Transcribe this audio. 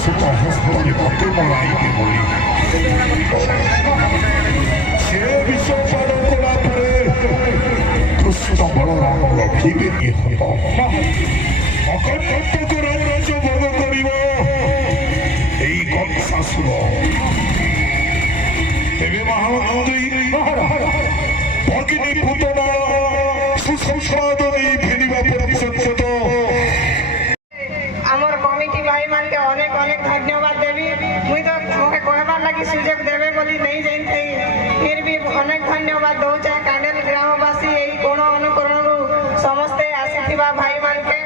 सुत हस्ते मते मराइबे बोली से विषपान कला परे कृष्ण बलराम लभिबे निहत अकंटक राज्य भोग करिब एई कंसासुर तेबे महानंदी भगिनी पुतना सुसंस्वाद नहीं फेरिबा प्रतिशत आमर कमिटी भाई मान के अनेक अनेक धन्यवाद देवी मुई तो मोके कहबार लगी सुजोग देवे बोली नहीं जानते फिर भी अनेक धन्यवाद दौचा कांडेल ग्रामवासी यही कोण अनुकरण समस्ते आसीथिबा भाई मान के